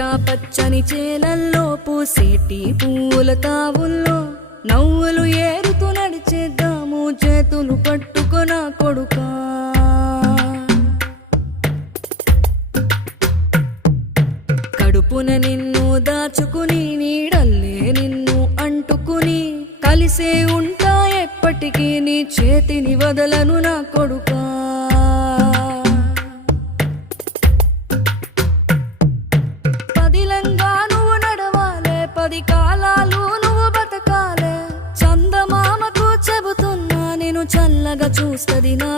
పచ్చా పచ్చని చేలల్లో పూసేటి పూల తావుల్లో నవ్వులు ఏరుతూ నడిచేద్దాము చేతులు పట్టుకొన కొడుకా. కడుపున నిన్ను దాచుకుని నీడల్లే నిన్ను అంటుకుని కలిసే ఉంటా ఎప్పటికీ నీ చేతిని వదలను నా కొడుకా. పదిలంగా నువ్వు నడవాలే, 10 కాలాలు నువ్వు బతకాలే. చందమామకు చెబుతున్నా నేను చల్లగా చూస్తది నా